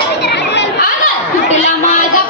आवाज सुटला माझा